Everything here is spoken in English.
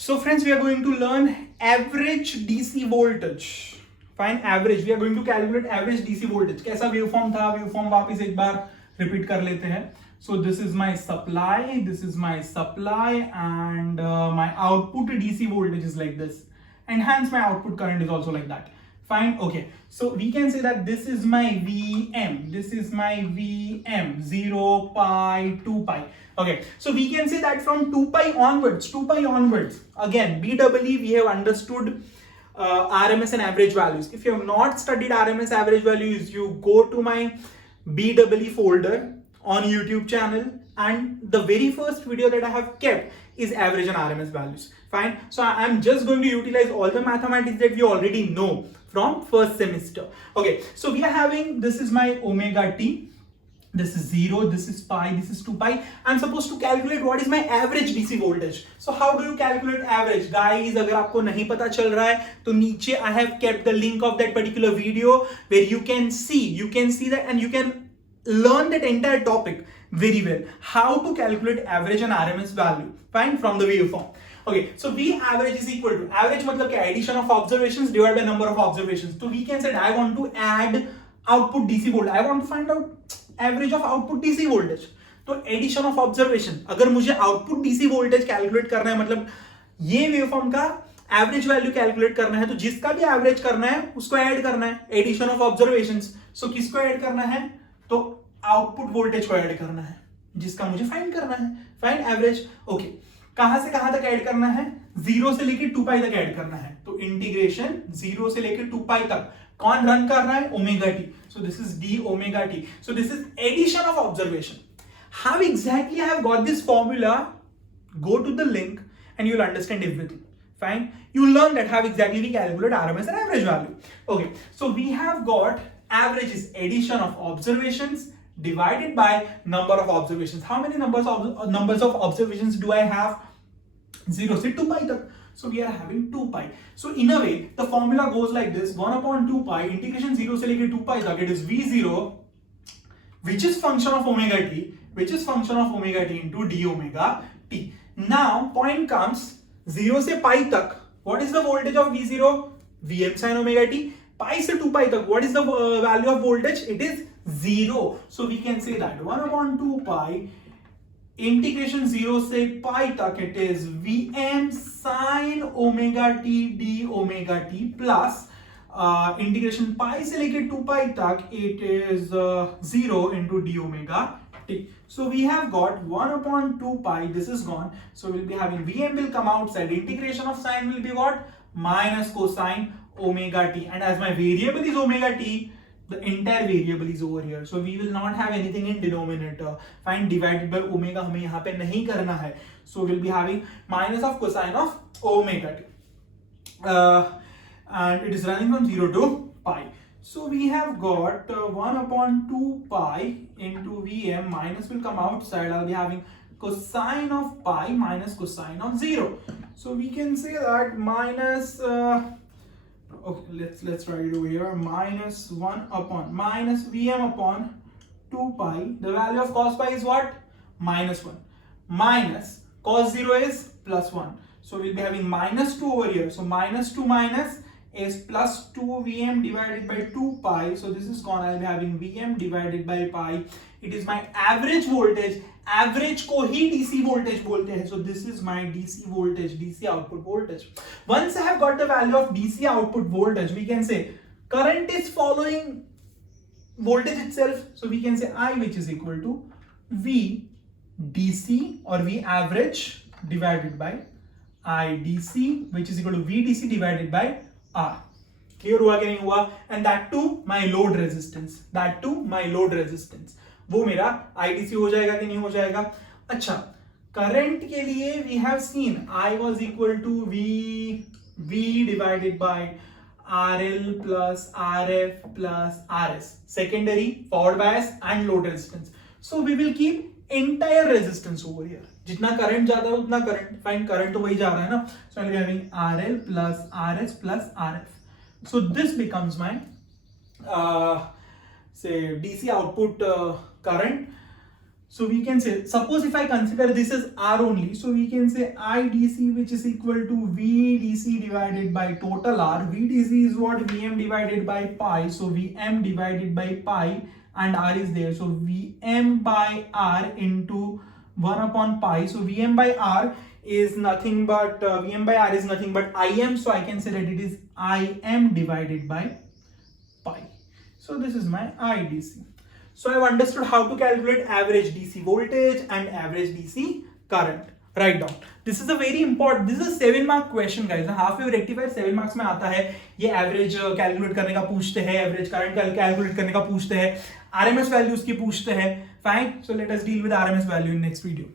So friends, we are going to learn average DC voltage. Fine, average. We are going to calculate average DC voltage. कैसा waveform था? Waveform वापस एक बार repeat कर लेते हैं. So this is my supply. This is my supply, and my output DC voltage is like this, and hence my output current is also like that. Fine. Okay. So we can say that this is my Vm. This is my Vm. 0 pi 2 pi. Okay, so we can say that from 2 pi onwards, again, BEE, we have understood RMS and average values. If you have not studied RMS average values, you go to my BEE folder on YouTube channel, and the very first video that I have kept is average and RMS values. Fine, so I'm just going to utilize all the mathematics that we already know from first semester. Okay, so we are having, this is my omega t. This is 0, this is pi, this is 2 pi. I'm supposed to calculate what is my average DC voltage. So how do you calculate average? Guys, अगर आपको नहीं पता चल रहा है तो नीचे I have kept the link of that particular video where you can see that, and you can learn that entire topic very well. How to calculate average and RMS value, fine, from the waveform. Okay, so V average is equal to, average मतलब क्या, addition of observations divided by number of observations. So we can say I want to add output DC voltage. I want to find out average of output DC voltage. तो addition of observation, अगर मुझे output DC voltage calculate करना है, मतलब ये waveform का average value calculate करना है, तो जिसका भी एवरेज करना है उसको ऐड करना है. एडिशन ऑफ ऑब्जर्वेशंस, सो किसको ऐड करना है, तो आउटपुट वोल्टेज को ऐड करना है जिसका मुझे फाइंड करना है. Find average. ओके, कहां से कहां तक ऐड करना है, 0 से लेकर 2 पाई तक ऐड करना है. तो इंटीग्रेशन 0 से लेकर 2 पाई तक कौन रन कर रहा है, omega T. So this is d omega t. So this is addition of observation. How exactly I have got this formula? Go to the link and you'll understand everything. Fine. You'll learn that how exactly we calculate RMS and average value. Okay. So we have got average is addition of observations divided by number of observations. How many numbers of observations do I have? 0 से 2 pi तक. So we are having 2 pi. So in a way, the formula goes like this: 1 upon 2 pi integration 0 से लेके 2 pi तक. It is V0, which is function of omega t, into d omega t. Now point comes 0 से pi तक. What is the voltage of V0? Vm sin omega t. Pi से 2 pi तक. What is the value of voltage? It is 0. So we can say that 1 upon 2 pi integration 0 से pi तक, it is Vm sin omega t d omega t plus integration pi से लेके 2 pi तक, it is 0 into d omega t. So we have got 1 upon 2 pi, this is gone. So we'll be having Vm will come outside, integration of sine will be what, minus cosine omega t, and as my variable is omega t, the entire variable is over here, so we will not have anything in denominator. Find divided by omega हमें यहाँ पे नहीं करना है, so we'll be having minus of cosine of omega t, and it is running from 0 to pi. So we have got 1 upon 2 pi into Vm, minus will come outside. I'll be having cosine of pi minus cosine of 0. So we can say that minus okay, let's write it over here, minus 1 upon minus Vm upon 2 pi. The value of cos pi is what, minus 1, minus cos 0 is plus 1. So we'll be having minus 2 over here. So minus 2 minus is plus 2 Vm divided by 2 pi. So this is gone. I'll be having Vm divided by pi. It is my average voltage. Average को ही DC voltage बोलते हैं. So this is my DC voltage, DC output voltage. Once I have got the value of DC output voltage, we can say current is following voltage itself. So we can say I, which is equal to V DC or V average divided by I DC, which is equal to V DC divided by R. Clear हुआ कि नहीं हुआ? And that too my load resistance. वो मेरा IDC हो जाएगा कि नहीं हो जाएगा? अच्छा, करंट के लिए we have seen I was equal to V divided by RL plus RF plus RS, secondary, forward bias and load resistance. So we will keep entire resistance over here. जितना करंट जाता है उतना current, fine, current तो वही जा रहा है ना. So I'll be having RL plus RS plus RF. So this becomes my say DC output current. So we can say, suppose if I consider this as R only, so we can say IDC, which is equal to VDC divided by total R. VDC is what? VM divided by pi. So VM divided by pi, and R is there. So VM by R into 1 upon pi. So VM by R is nothing but IM. So I can say that it is IM divided by pi. So this is my IDC. So I've understood how to calculate average DC voltage and average DC current. Write down. This is a very important. This is a 7 mark question, guys. Half wave rectifier 7 marks में आता है. ये average calculate करने का पूछते हैं, average current calculate करने का पूछते हैं, आरएमएस वैल्यूज की पूछते हैं. Fine. So let us deal with RMS value in next video.